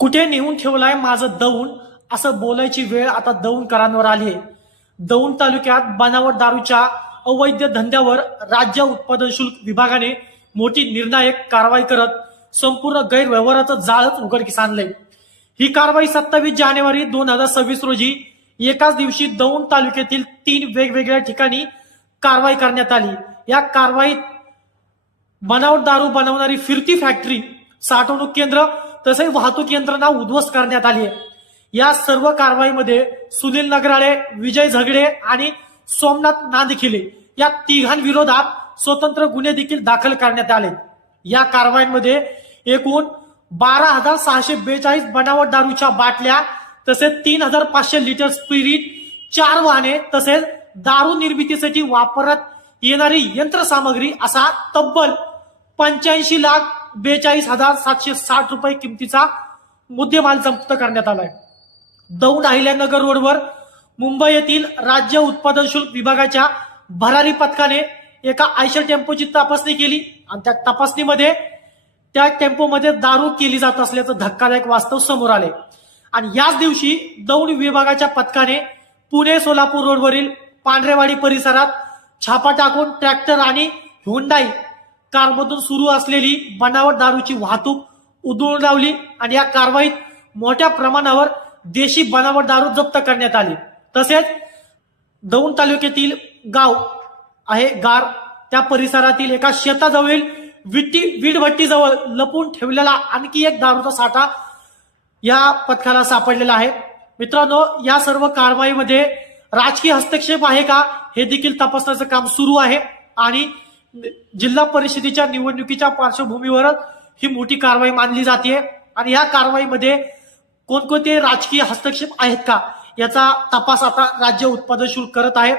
कुठे नेऊन ठेवलाय माझं दौंड असं बोलायची वेळ आता दौंडकरांवर आली आहे। दौंड तालुक्यात बनावट दारूच्या अवैध धंद्यावर राज्य उत्पादन शुल्क विभागाने मोठी निर्णायक कारवाई करत संपूर्ण गैरव्यवहाराचं जाळच उघडकीस आणलंय। ही कारवाई 27 जानेवारी 2026 रोजी एकाच दिवशी दौंड तालुक्यातील 3 वेगवेगळ्या ठिकाणी कारवाई करण्यात आली। या कारवाईत बनावट दारू बनवणारी फिरती फॅक्टरी, साठवणूक केंद्र तसेच वाहतूक यंत्रणा उद्ध्वस्त करण्यात आली आहे। या सर्व कारवाईमध्ये सुनील नगराळे, विजय झगडे आणि सोमनाथ नांदखिले या तिघांविरोधात स्वतंत्र गुन्हे देखील दाखल करण्यात आले। या कारवाईमध्ये एकूण 12,642 बनावट दारूच्या बाटल्या तसेच 3,500 लिटर स्पिरिट, 4 वाहने तसेच दारू निर्मितीसाठी वापरण्यात येणारी यंत्रसामग्री असा तब्बल 85,42,760 रुपये किमतीचा मुद्देमाल जप्त करण्यात आलाय। दौंड अहिल्यानगर रोडवर मुंबई येथील राज्य उत्पादन शुल्क विभागाच्या भरारी पथकाने एका आयशर टेम्पोची तपासणी केली आणि त्या तपासणीमध्ये त्या टेम्पोमध्ये दारू केली जात असल्याचं धक्कादायक वास्तव समोर आले। आणि याच दिवशी दौंड विभागाच्या पथकाने पुणे सोलापूर रोडवरील पांढरेवाडी परिसरात छापा टाकून ट्रॅक्टर आणि हुंडाई कारमधून सुरू असलेली बनावट दारूची वाहतूक उधळून लावली आणि या कारवाईत मोठ्या प्रमाणावर देशी बनावट दारू जप्त करण्यात आली। तसेच दौंड तालुक्यातील गाव आहे गार, त्या परिसरातील एका शेताजवळील वीटभट्टीजवळ लपून ठेवलेला आणखी एक दारूचा साठा या पथकाला सापडलेला आहे। मित्रांनो, या सर्व कारवाईमध्ये राजकीय हस्तक्षेप आहे का हे देखील तपासण्याचं काम सुरू आहे आणि जिल्हा परिषदेच्या निवडणुकीच्या पार्श्वभूमीवर ही मोठी कारवाई मानली जाते आणि या कारवाईमध्ये कोणकोणते राजकीय हस्तक्षेप आहेत का याचा तपास आता राज्य उत्पादन शुल्क करत आहे।